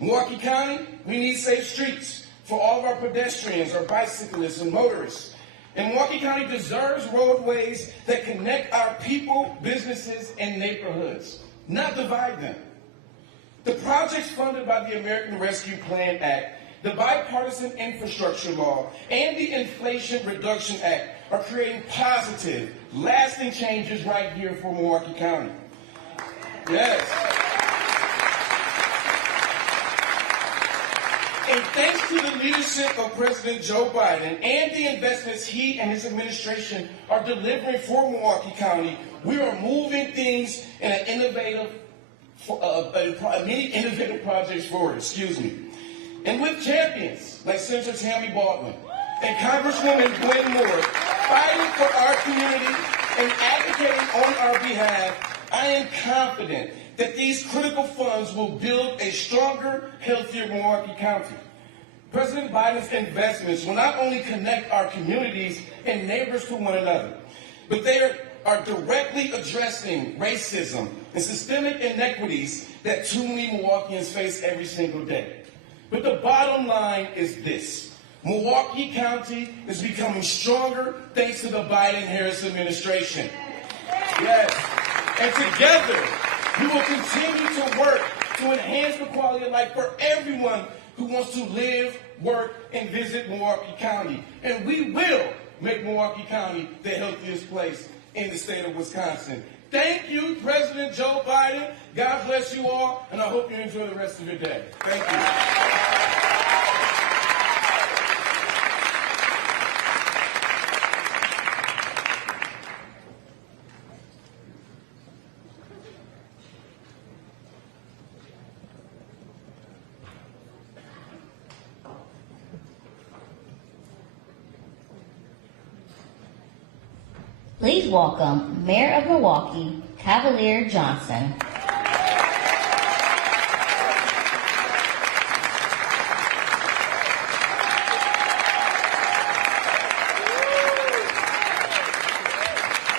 Milwaukee County, we need safe streets for all of our pedestrians, our bicyclists, and motorists. And Milwaukee County deserves roadways that connect our people, businesses, and neighborhoods, not divide them. The projects funded by the American Rescue Plan Act, the Bipartisan Infrastructure Law, and the Inflation Reduction Act are creating positive, lasting changes right here for Milwaukee County. Yes. And thanks to the leadership of President Joe Biden and the investments he and his administration are delivering for Milwaukee County, we are moving things in many innovative projects forward. And with champions like Senator Tammy Baldwin and Congresswoman Gwen Moore fighting for our community and advocating on our behalf, I am confident that these critical funds will build a stronger, healthier Milwaukee County. President Biden's investments will not only connect our communities and neighbors to one another, but they are directly addressing racism and systemic inequities that too many Milwaukeeans face every single day. But the bottom line is this: Milwaukee County is becoming stronger thanks to the Biden-Harris administration. Yes. And together, we will continue to work to enhance the quality of life for everyone who wants to live, work, and visit Milwaukee County. And we will make Milwaukee County the healthiest place in the state of Wisconsin. Thank you, President Joe Biden. God bless you all, and I hope you enjoy the rest of your day. Thank you. Please welcome Mayor of Milwaukee, Cavalier Johnson.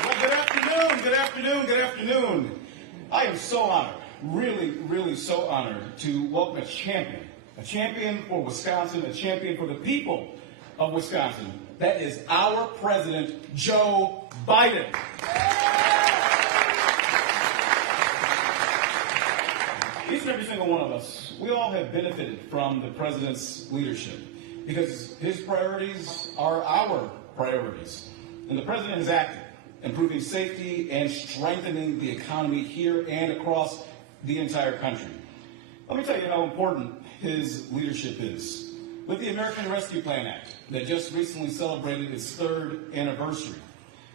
Well, good afternoon. I am so honored, really so honored to welcome a champion for Wisconsin, a champion for the people of Wisconsin. That is our President, Joe Biden. Each and every single one of us, we all have benefited from the President's leadership because his priorities are our priorities. And the President has acted, improving safety and strengthening the economy here and across the entire country. Let me tell you how important his leadership is. With the American Rescue Plan Act that just recently celebrated its 3rd anniversary,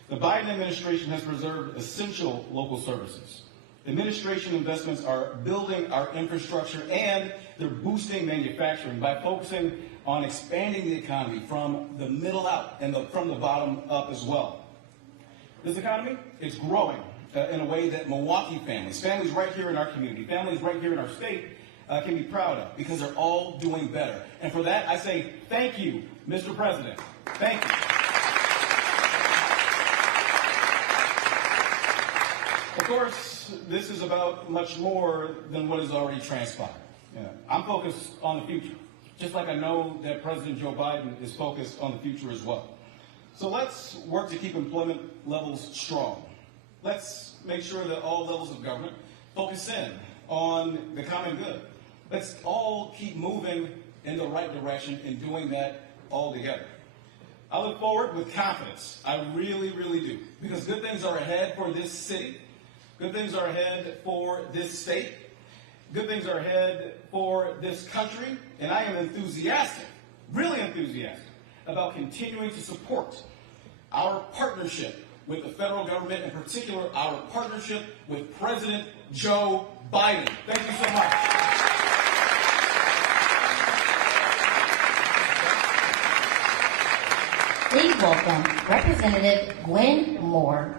the Biden administration has preserved essential local services. Administration investments are building our infrastructure and they're boosting manufacturing by focusing on expanding the economy from the middle out and from the bottom up as well. This economy is growing in a way that Milwaukee families right here in our community, families right here in our state, can be proud of because they're all doing better. And for that, I say thank you, Mr. President. Thank you. Of course, this is about much more than what has already transpired. I'm focused on the future, just like I know that President Joe Biden is focused on the future as well. So let's work to keep employment levels strong. Let's make sure that all levels of government focus in on the common good. Let's all keep moving in the right direction and doing that all together. I look forward with confidence. I really do. Because good things are ahead for this city. Good things are ahead for this state. Good things are ahead for this country. And I am enthusiastic, really enthusiastic, about continuing to support our partnership with the federal government, in particular our partnership with President Joe Biden. Thank you so much. Please welcome Representative Gwen Moore.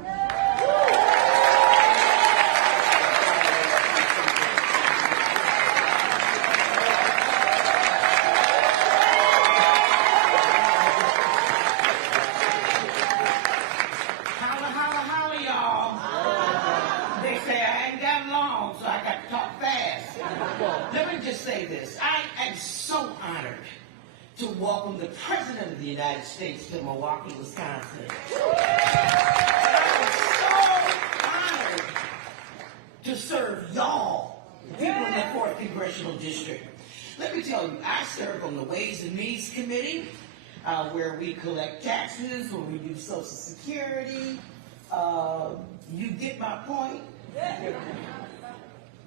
Holla, y'all. They say I ain't got long, so I got to talk fast. Let me just say this. this. I am so honored to welcome the President of the United States to Milwaukee, Wisconsin. I'm so honored to serve y'all, the people in the 4th Congressional District. Let me tell you, I serve on the Ways and Means Committee, where we collect taxes, where we do Social Security. You get my point?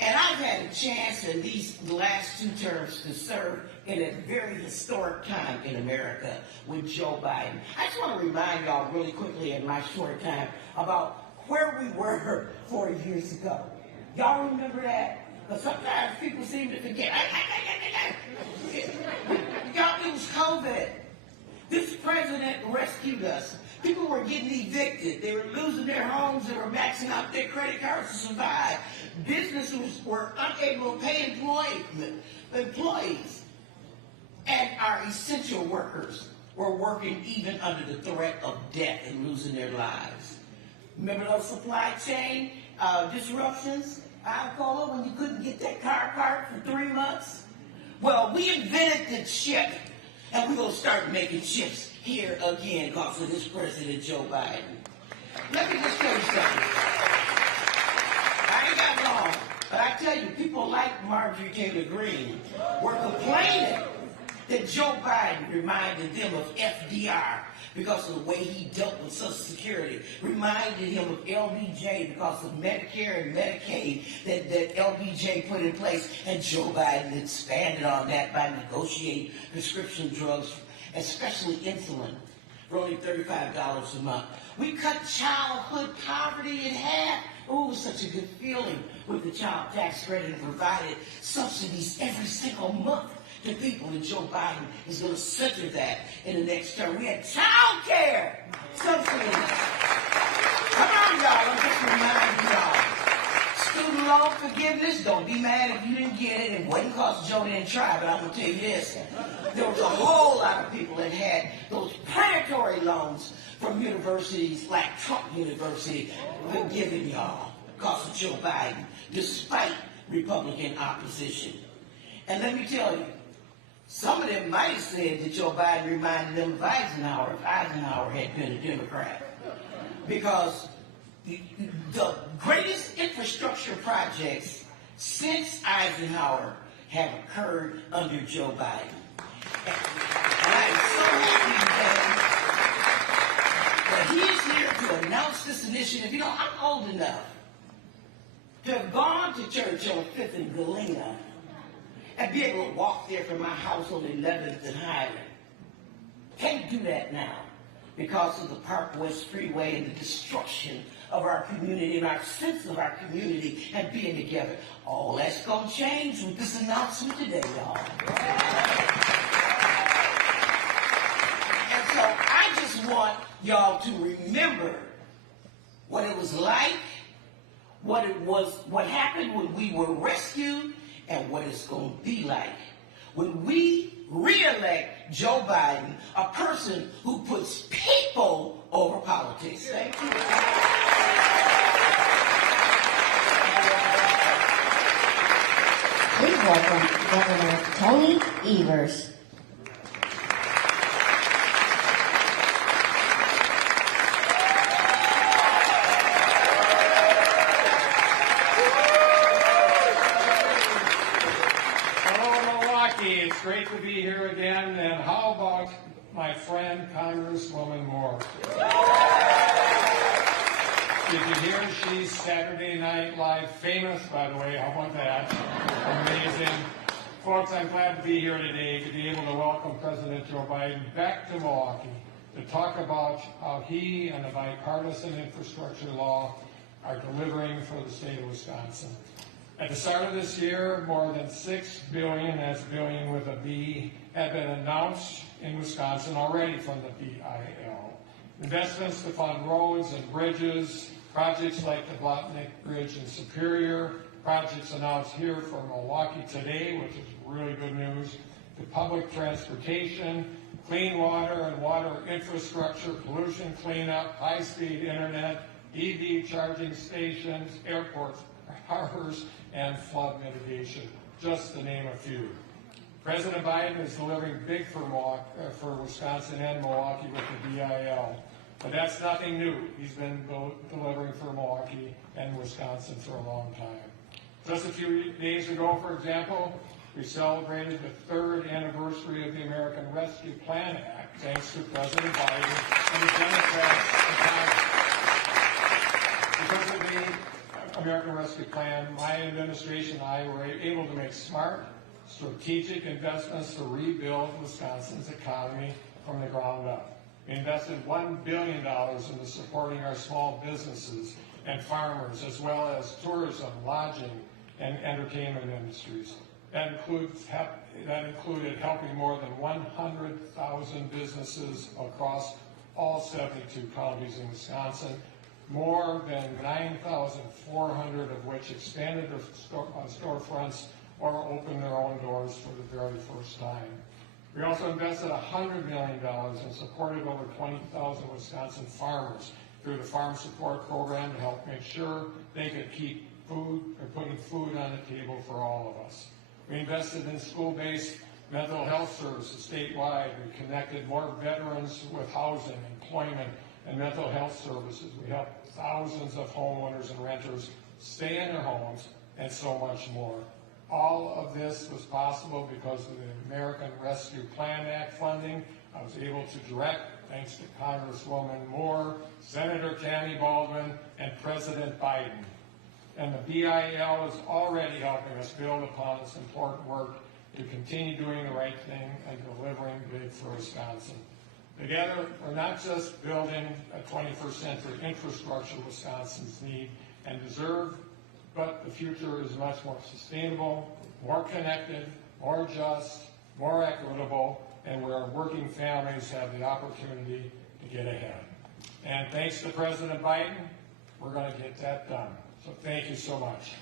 And I've had a chance in these last 2 terms to serve in a very historic time in America with Joe Biden. I just want to remind y'all really quickly in my short time about where we were 4 years ago. Y'all remember that? But sometimes people seem to forget. Y'all, it was COVID. This president rescued us. People were getting evicted. They were losing their homes. They were maxing out their credit cards to survive. Businesses were unable to pay employees. And our essential workers were working even under the threat of death and losing their lives. Remember those supply chain disruptions? I call it when you couldn't get that car parked for 3 months. Well, we invented the chip, and we're going to start making chips here again because of this President Joe Biden. Let me just tell you something. I ain't got long, but I tell you, people like Marjorie Taylor Greene were complaining that Joe Biden reminded them of FDR because of the way he dealt with Social Security, reminded him of LBJ because of Medicare and Medicaid that LBJ put in place, and Joe Biden expanded on that by negotiating prescription drugs, especially insulin, for only $35 a month. We cut childhood poverty in half. Oh, it was such a good feeling with the child tax credit and provided subsidies every single month to people, and Joe Biden is going to center that in the next term. We had child care subsidies. Come on, y'all, I'm just reminding y'all. Student loan forgiveness, don't be mad if you didn't get it. It wasn't because Joe didn't try, but I'm going to tell you this. There was a whole lot of people that had those predatory loans from universities like Trump University forgiven y'all because of Joe Biden, despite Republican opposition. And let me tell you, some of them might have said that Joe Biden reminded them of Eisenhower if Eisenhower had been a Democrat. Because the greatest infrastructure projects since Eisenhower have occurred under Joe Biden. And I am so happy that he is here to announce this initiative. You know, I'm old enough to have gone to church on 5th and Galena and be able to walk there from my house on 11th and Highland. Can't do that now because of the Park West Freeway and the destruction of our community and our sense of our community and being together. All that's going to change with this announcement today, y'all. And so I just want y'all to remember what it was like, what happened when we were rescued, and what it's going to be like when we re-elect Joe Biden, a person who puts people over politics. Thank you. Please welcome Governor Tony Evers. It's great to be here again, and how about my friend Congresswoman Moore? Did you hear she's Saturday Night Live famous, by the way? How about that? Amazing. Folks, I'm glad to be here today to be able to welcome President Joe Biden back to Milwaukee to talk about how he and the bipartisan infrastructure law are delivering for the state of Wisconsin. At the start of this year, more than $6 billion, that's billion with a B, have been announced in Wisconsin already from the BIL. Investments to fund roads and bridges, projects like the Blotnick Bridge in Superior, projects announced here for Milwaukee today, which is really good news, to public transportation, clean water and water infrastructure, pollution cleanup, high-speed internet, EV charging stations, airports, harbors, and flood mitigation, just to name a few. President Biden is delivering big for Wisconsin and Milwaukee with the BIL. But that's nothing new. He's been delivering for Milwaukee and Wisconsin for a long time. Just a few days ago, for example, we celebrated the 3rd anniversary of the American Rescue Plan Act, thanks to President Biden and the Democrats in Congress. Because of the American Rescue Plan, my administration and I were able to make smart, strategic investments to rebuild Wisconsin's economy from the ground up. We invested $1 billion into supporting our small businesses and farmers, as well as tourism, lodging, and entertainment industries. That included helping more than 100,000 businesses across all 72 counties in Wisconsin, more than 9,400 of which expanded their storefronts or opened their own doors for the very first time. We also invested $100 million and supported over 20,000 Wisconsin farmers through the Farm Support Program to help make sure they could keep putting food on the table for all of us. We invested in school-based mental health services statewide. We connected more veterans with housing, employment, and mental health services. We helped thousands of homeowners and renters stay in their homes, and so much more. All of this was possible because of the American Rescue Plan Act funding I was able to direct, thanks to Congresswoman Moore, Senator Tammy Baldwin, and President Biden. And the BIL is already helping us build upon this important work to continue doing the right thing and delivering big for Wisconsin. Together, we're not just building a 21st century infrastructure Wisconsins need and deserve, but the future is much more sustainable, more connected, more just, more equitable, and where working families have the opportunity to get ahead. And thanks to President Biden, we're going to get that done. So thank you so much.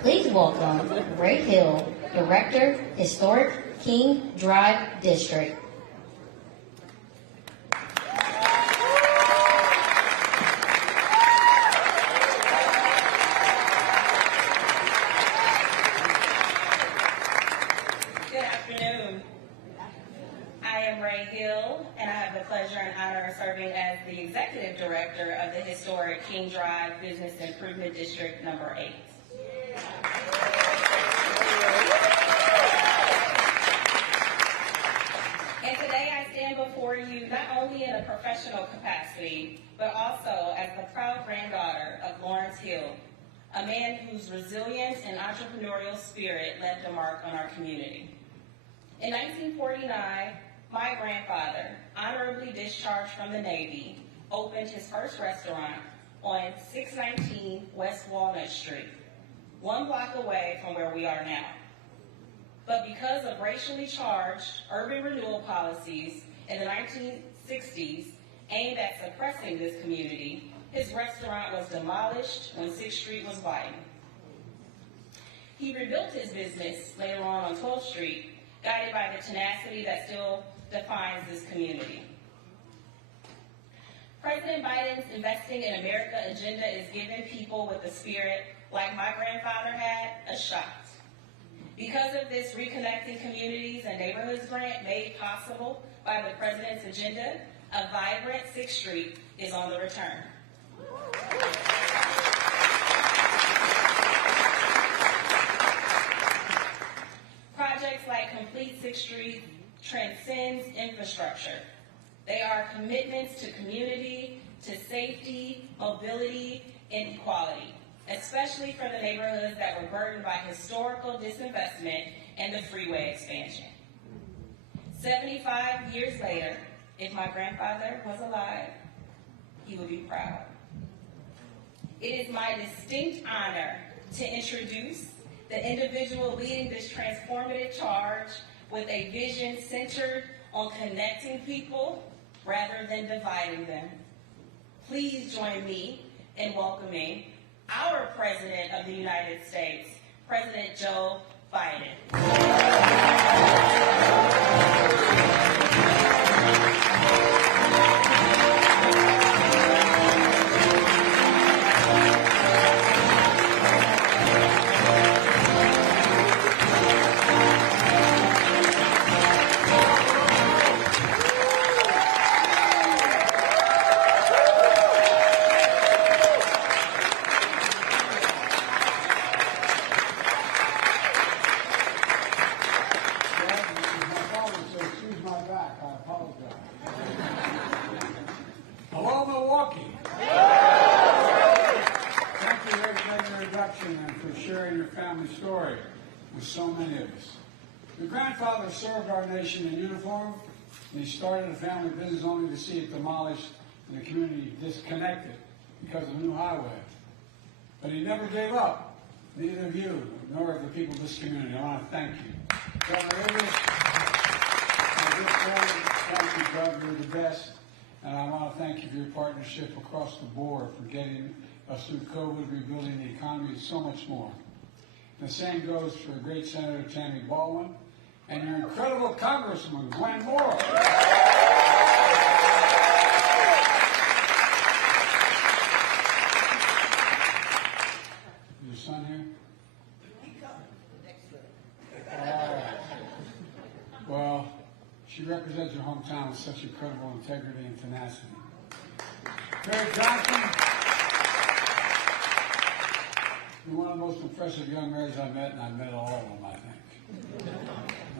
Please welcome Ray Hill, Director, Historic King Drive District. Good afternoon. I am Ray Hill, and I have the pleasure and honor of serving as the Executive Director of the historic King Drive Business Improvement District number 8. And today I stand before you not only in a professional capacity, but also as the proud granddaughter of Lawrence Hill, a man whose resilience and entrepreneurial spirit left a mark on our community. In 1949, my grandfather, honorably discharged from the Navy, opened his first restaurant on 619 West Walnut Street, 1 block away from where we are now. But because of racially charged urban renewal policies in the 1960s aimed at suppressing this community, his restaurant was demolished when 6th Street was widened. He rebuilt his business later on 12th Street, guided by the tenacity that still defines this community. President Biden's Investing in America agenda is giving people with a spirit like my grandfather had a shot. Because of this Reconnecting Communities and Neighborhoods grant made possible by the president's agenda, a vibrant 6th Street is on the return. Projects like Complete 6th Street transcends infrastructure. They are commitments to community, to safety, mobility, and equality, especially for the neighborhoods that were burdened by historical disinvestment and the freeway expansion. 75 years later, if my grandfather was alive, he would be proud. It is my distinct honor to introduce the individual leading this transformative charge with a vision centered on connecting people rather than dividing them. Please join me in welcoming our President of the United States, President Joe Biden. Hello, Milwaukee. Thank you, Rick, for your introduction and for sharing your family story with so many of us. Your grandfather served our nation in uniform, and he started a family business only to see it demolished and the community disconnected because of a new highway. But he never gave up, neither of you nor of the people of this community. I want to thank you. Governor Rivers, my good friend, thank you, Governor, you're the best. And I want to thank you for your partnership across the board for getting us through COVID, rebuilding the economy, and so much more. The same goes for great Senator Tammy Baldwin and your incredible Congressman, Gwen Moore. Your son here? Well, she represents your hometown with such incredible integrity and tenacity. Terry Johnson, you're one of the most impressive young mayors I've met, and I've met all of them, I think. No,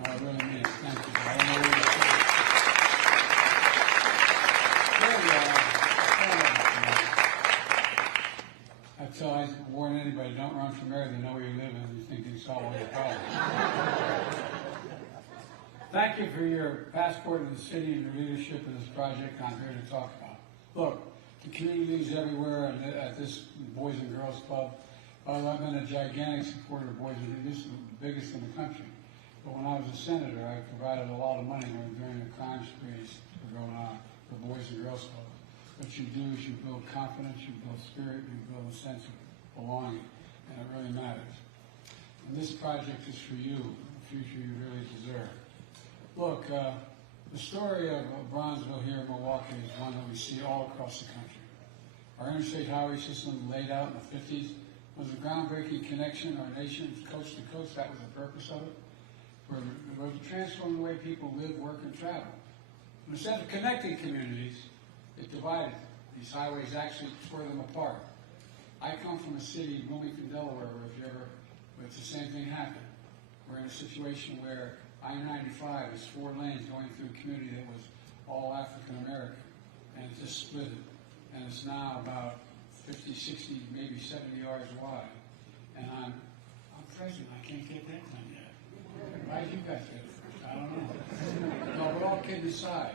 I really mean it. Thank you. I don't know where you're I warn anybody, don't run for mayor. They know where you live and you think you solve all your problems. Thank you for your passport in the city and your leadership in this project I'm here to talk about. Look, the communities everywhere and at this Boys and Girls Club, I've been a gigantic supporter of Boys and Girls. This is the biggest in the country. But when I was a senator, I provided a lot of money during the crime sprees that were going on for Boys and Girls Club. what you do is you build confidence, you build spirit, you build a sense of belonging, and it really matters. And this project is for you, the future you really deserve. Look, the story of Bronzeville here in Milwaukee is one that we see all across the country. Our interstate highway system laid out in the 50s was a groundbreaking connection our nation coast to coast. That was the purpose of it. It was to transform the way people live, work, and travel. And instead of connecting communities, it divided. These highways actually tore them apart. I come from a city, Wilmington, Delaware, where it's the same thing happened. We're in a situation where I-95 is 4 lanes going through a community that was all African American, and it just split it. And it's now about 50, 60, maybe 70 yards wide. And I'm president, I can't get that done yet. Why did you guys get it first? I don't know. No, but all kidding aside,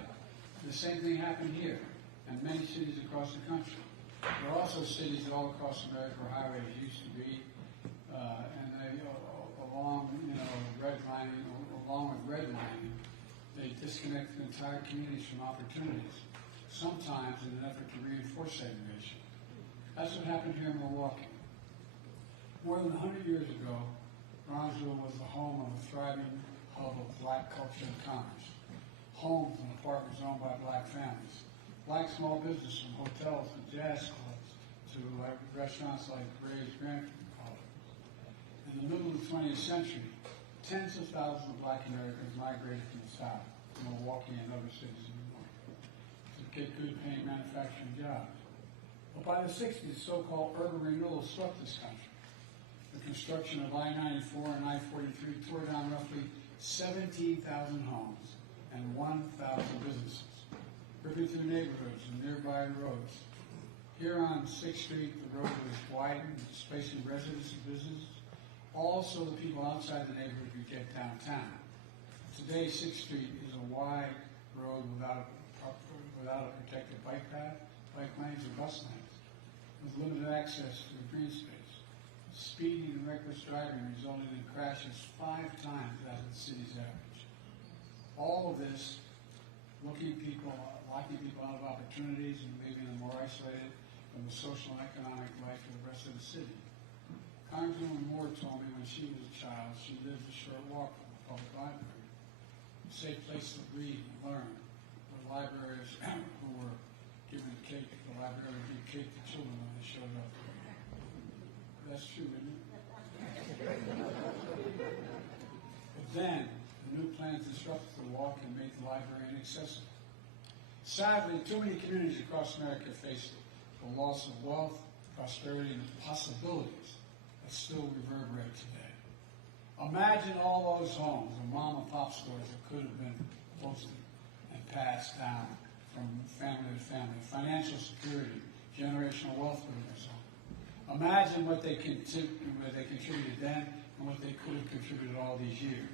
the same thing happened here, and many cities across the country. There are also cities all across America where highways used to be, and they, along with redlining, they disconnected entire communities from opportunities, sometimes in an effort to reinforce segregation. That's what happened here in Milwaukee. More than 100 years ago, Bronzeville was the home of a thriving hub of black culture and commerce. Homes and apartments owned by black families. Black small business from hotels to jazz clubs to restaurants like Ray's Grandfather. In the middle of the 20th century, tens of thousands of black Americans migrated from the South to Milwaukee and other cities in the North to get good paying manufacturing jobs. But by the 60s, so-called urban renewal swept this country. The construction of I-94 and I-43 tore down roughly 17,000 homes and 1,000 businesses, ripping through neighborhoods and nearby roads. Here on 6th Street, the road was widened, displacing residents and businesses, also the people outside the neighborhood could get downtown. Today, 6th Street is a wide road without a protected bike path, bike lanes, or bus lanes, with limited access to the green space. Speeding and reckless driving resulted in crashes 5 times that of the city's average. All of this locking people out of opportunities and leaving them more isolated from the social and economic life of the rest of the city. Congresswoman Moore told me when she was a child she lived a short walk from the public library, a safe place to read and learn. The librarians who were given cake, the library gave cake to children when they showed up. That's true, isn't it? But then, the new plans disrupted the walk and made the library inaccessible. Sadly, too many communities across America face the loss of wealth, prosperity, and the possibilities that still reverberate today. Imagine all those homes and mom and pop stores that could have been posted and passed down from family to family, financial security, generational wealth within their home. Imagine what they contributed then and what they could have contributed all these years,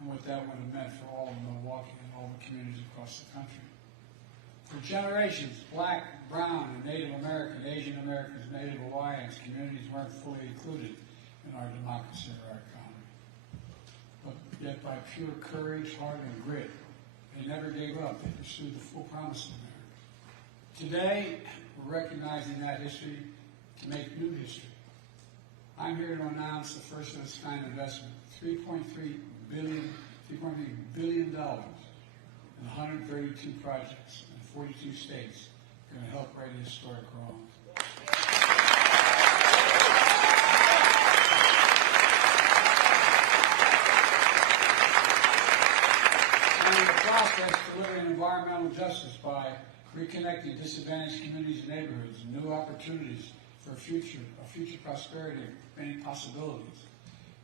and what that would have meant for all of Milwaukee and all the communities across the country. For generations, black, brown, and Native American, Asian Americans, Native Hawaiians, communities weren't fully included in our democracy or our economy. But yet by pure courage, heart, and grit, they never gave up. They pursued the full promise of America. Today, we're recognizing that history to make new history. I'm here to announce the first of its kind investment, $3.3 billion in 132 projects in 42 states, going to help right a historic wrong. And in the process, delivering environmental justice by reconnecting disadvantaged communities and neighborhoods, and new opportunities for a future prosperity and many possibilities.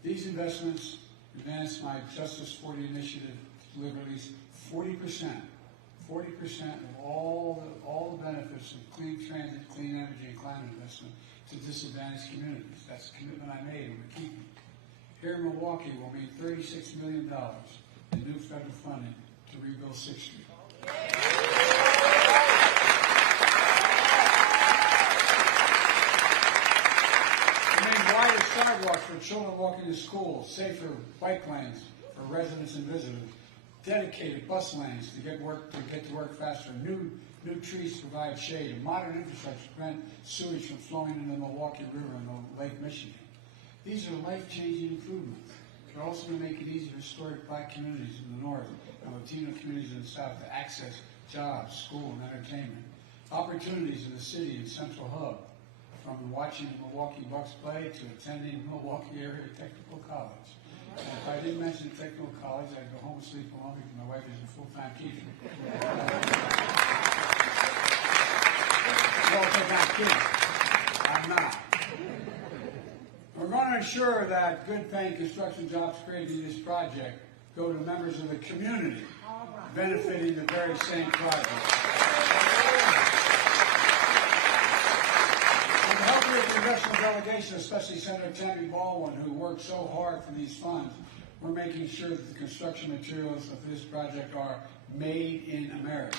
These investments advance my Justice 40 initiative to deliver at least 40% of all the benefits of clean transit, clean energy, and climate investment to disadvantaged communities. That's the commitment I made and we're keeping. Here in Milwaukee, we'll need $36 million in new federal funding to rebuild 6th Street. Wider sidewalks for children walking to school, safer bike lanes for residents and visitors, dedicated bus lanes to get to work faster, new trees to provide shade, and modern infrastructure to prevent sewage from flowing into the Milwaukee River and Lake Michigan. These are life-changing improvements. They're also going to make it easier for historic black communities in the north and Latino communities in the south to access jobs, school, and entertainment. Opportunities in the city and central hub, from watching the Milwaukee Bucks play to attending Milwaukee Area Technical College. And if I didn't mention technical college, I'd go home and sleep alone because my wife is a full-time teacher. Well, I'm not kidding. I'm not. We're going to ensure that good paying construction jobs created in this project go to members of the community benefiting the very same project. On behalf of the congressional delegation, especially Senator Tammy Baldwin, who worked so hard for these funds, we're making sure that the construction materials of this project are made in America.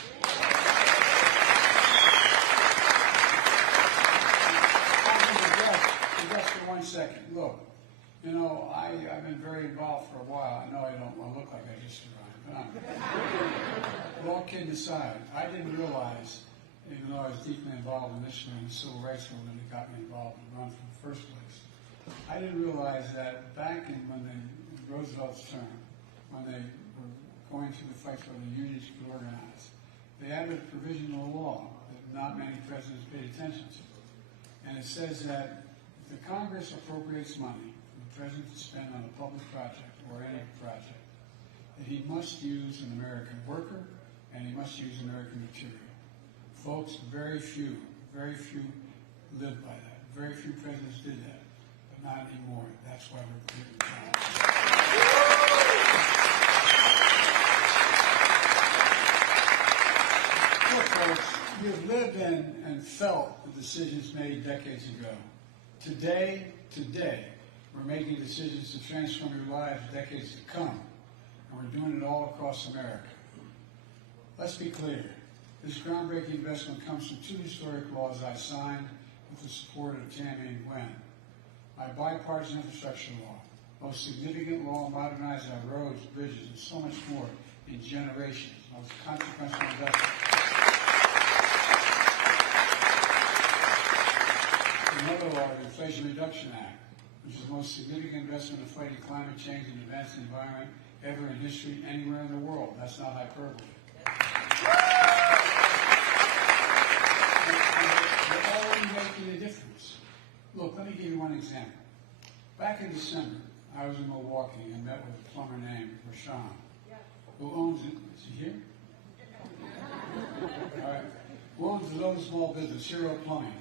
Just for 1 second. Look, you know, I've been very involved for a while. I know I don't look like I just arrived. But all kidding aside, I didn't realize, even though I was deeply involved in Michigan and the civil rights movement that got me involved in run from the first place, I didn't realize that back in Roosevelt's term, when they were going through the fight for the unions could organize, they added a provision in the law that not many presidents paid attention to. And it says that if the Congress appropriates money for the president to spend on a public project or any project, that he must use an American worker and he must use American material. Folks, very few lived by that. Very few presidents did that, but not anymore. That's why we're creating jobs. Look, folks, you've lived in and felt the decisions made decades ago. Today, we're making decisions to transform your lives decades to come, and we're doing it all across America. Let's be clear. This groundbreaking investment comes from 2 historic laws I signed with the support of Tammy and Gwen. My bipartisan infrastructure law, most significant law modernizing our roads, bridges, and so much more in generations, most consequential investment. Another law, the Inflation Reduction Act, which is the most significant investment in fighting climate change and advancing the environment ever in history anywhere in the world. That's not hyperbole. They're already making a difference. Look, let me give you one example. Back in December, I was in Milwaukee and met with a plumber named Rashawn, who owns it. Is he here? All right. Who owns his own small business, Hero Plumbing.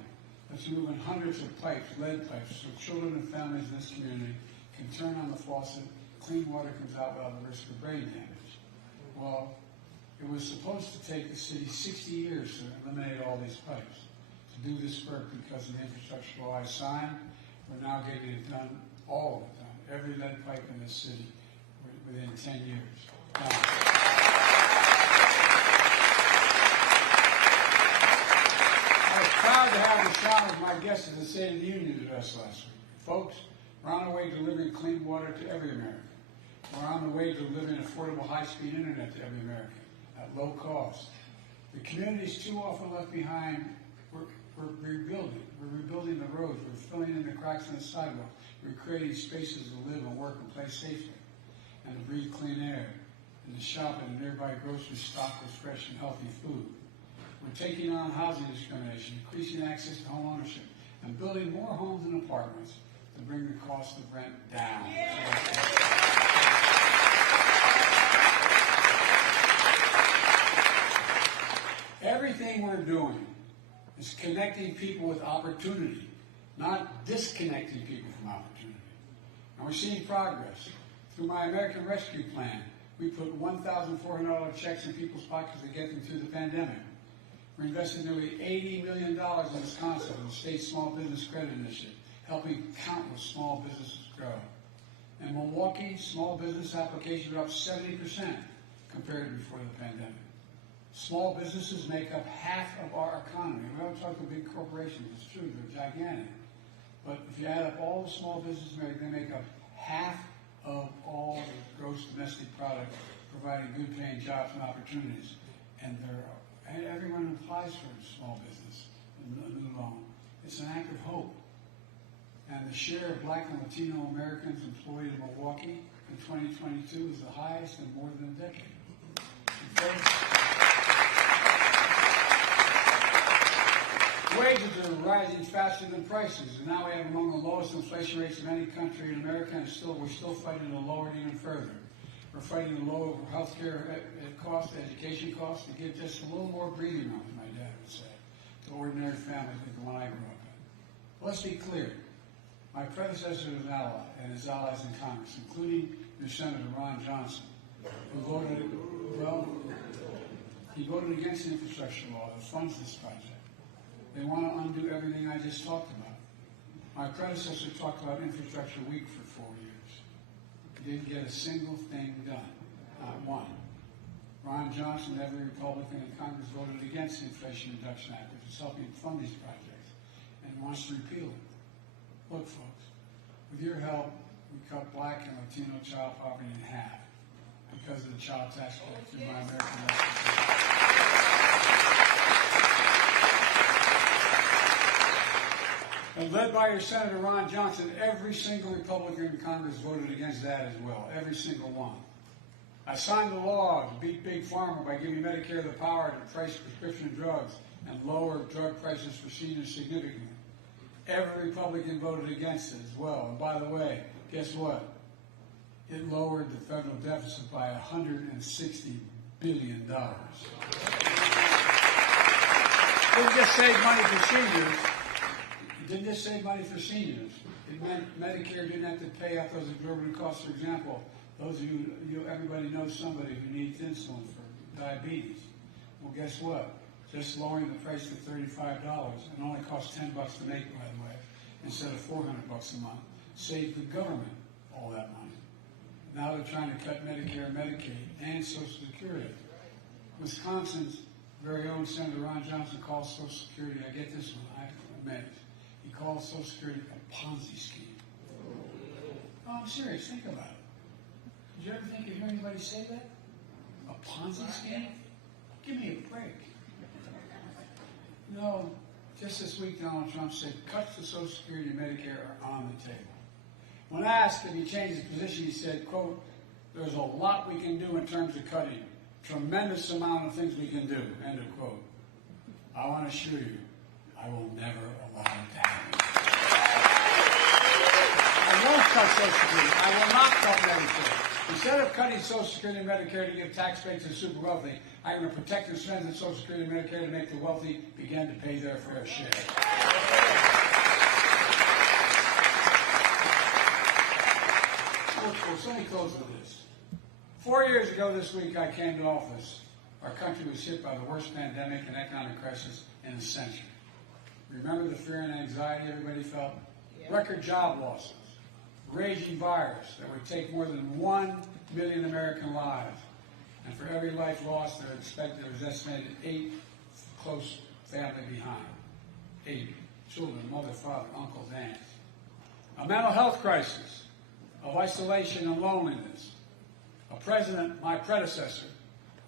That's moving hundreds of pipes, lead pipes, so children and families in this community can turn on the faucet, clean water comes out without the risk of brain damage. Well, it was supposed to take the city 60 years to eliminate all these pipes. To do this work because of the infrastructure law I signed, we're now getting it done, all of it done, every lead pipe in this city within 10 years. I was proud to have Rashawn as my guest at the State of the Union address last week. Folks, we're on our way to delivering clean water to every American. We're on the way to delivering affordable high-speed internet to every American at low cost. The communities too often left behind, we're rebuilding. We're rebuilding the roads. We're filling in the cracks in the sidewalk. We're creating spaces to live and work and play safely and to breathe clean air and to shop at a nearby grocery stocked with fresh and healthy food. We're taking on housing discrimination, increasing access to home ownership, and building more homes and apartments to bring the cost of rent down. Everything we're doing is connecting people with opportunity, not disconnecting people from opportunity. And we're seeing progress. Through my American Rescue Plan, we put $1,400 checks in people's pockets to get them through the pandemic. We're investing nearly $80 million in Wisconsin in the state small business credit initiative, helping countless small businesses grow. In Milwaukee, small business applications are up 70% compared to before the pandemic. Small businesses make up half of our economy. We don't talk about big corporations, it's true, they're gigantic. But if you add up all the small businesses, they make up half of all the gross domestic product providing good paying jobs and opportunities. And everyone applies for a small business, a new loan. It's an act of hope. And the share of Black and Latino Americans employed in Milwaukee in 2022 is the highest in more than a decade. Wages are rising faster than prices, and now we have among the lowest inflation rates of any country in America, and we're still fighting to lower it even further. We're fighting to lower health care costs, education costs, to give just a little more breathing room, as my dad would say, to ordinary families like the one I grew up in. Let's be clear. My predecessor was an ally, and his allies in Congress, including your Senator Ron Johnson, who voted, he voted against the infrastructure law that funds this project. They want to undo everything I just talked about. My predecessor talked about infrastructure week for 4 years. He didn't get a single thing done, not one. Ron Johnson, every Republican in Congress, voted against the Inflation Reduction Act, which is helping fund these projects, and wants to repeal it. Look, folks, with your help, we cut Black and Latino child poverty in half because of the child tax credit through my American Rescue. And led by your Senator Ron Johnson, every single Republican in Congress voted against that as well, every single one. I signed the law to beat Big Pharma by giving Medicare the power to price prescription drugs and lower drug prices for seniors significantly. Every Republican voted against it as well. And by the way, guess what? It lowered the federal deficit by $160 billion. It didn't just save money for seniors. It didn't just save money for seniors. It meant Medicare didn't have to pay out those exorbitant costs. For example, those of you, everybody knows somebody who needs insulin for diabetes. Well, guess what? Just lowering the price to $35, and only costs $10 to make, by the way, instead of $400 a month, saved the government all that money. Now they're trying to cut Medicare, Medicaid, and Social Security. Wisconsin's very own Senator Ron Johnson calls Social Security, I get this one, I'm amazed. He calls Social Security a Ponzi scheme. Oh, I'm serious, think about it. Did you ever think of hearing anybody say that? A Ponzi scheme? Give me a break. No, just this week Donald Trump said cuts to Social Security and Medicare are on the table. When asked if he changed his position, he said, quote, there's a lot we can do in terms of cutting. Tremendous amount of things we can do, end of quote. I want to assure you, I will never allow it to happen. I won't cut Social Security. I will not cut Medicare. Instead of cutting Social Security and Medicare to give tax breaks to the super wealthy, I'm going to protect and strengthen Social Security and Medicare to make the wealthy begin to pay their fair share. So let me close with this. 4 years ago this week, I came to office. Our country was hit by the worst pandemic and economic crisis in a century. Remember the fear and anxiety everybody felt? Yeah. Record job losses, raging virus that would take more than 1 million American lives. And for every life lost, there was estimated 8 close family behind. 8 children, mother, father, uncles, aunts. A mental health crisis of isolation and loneliness. A president, my predecessor,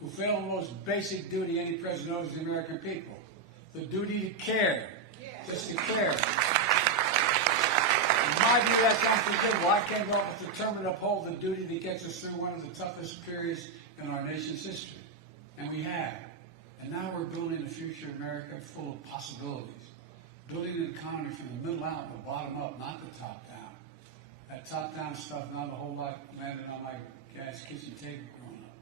who failed the most basic duty any president owes the American people. The duty to care. Just to care. In my view, that's unforgivable. I came up with determined to uphold the duty that gets us through one of the toughest periods in our nation's history. And we have. And now we're building a future America full of possibilities. Building an economy from the middle out and the bottom up, not the top down. That top-down stuff, not a whole lot landed on my dad's kitchen table growing up.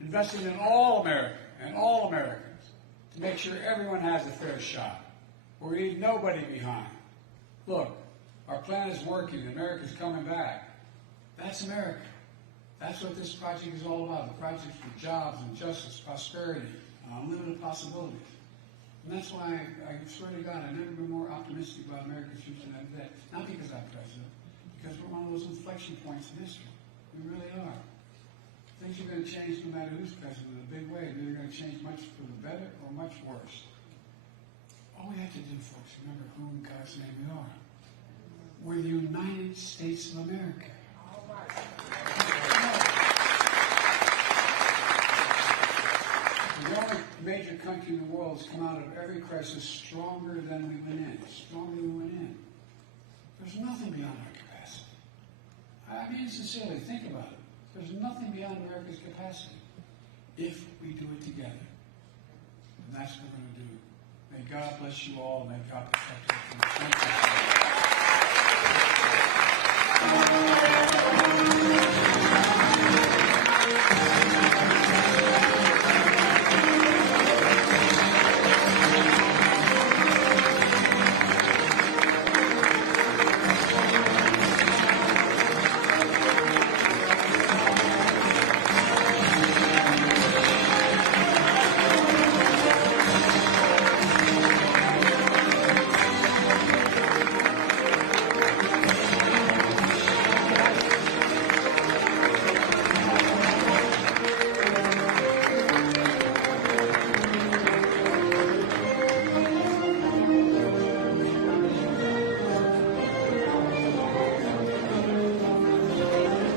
Investing in all America and all Americans to make sure everyone has a fair shot. We leave nobody behind. Look, our plan is working. America's coming back. That's America. That's what this project is all about. The project for jobs and justice, prosperity, and unlimited possibilities. And that's why I swear to God, I've never been more optimistic about America's future than today. Not because I'm president, because we're one of those inflection points in history. We really are. Things are going to change no matter who's president in a big way. They're going to change much for the better or much worse. All we have to do, folks, remember who in God's name we are. We're the United States of America. country in the world has come out of every crisis stronger than we went in. Stronger than we went in. There's nothing beyond our capacity. I mean, sincerely, think about it. There's nothing beyond America's capacity if we do it together. And that's what we're going to do. May God bless you all, and may God protect you. Thank you.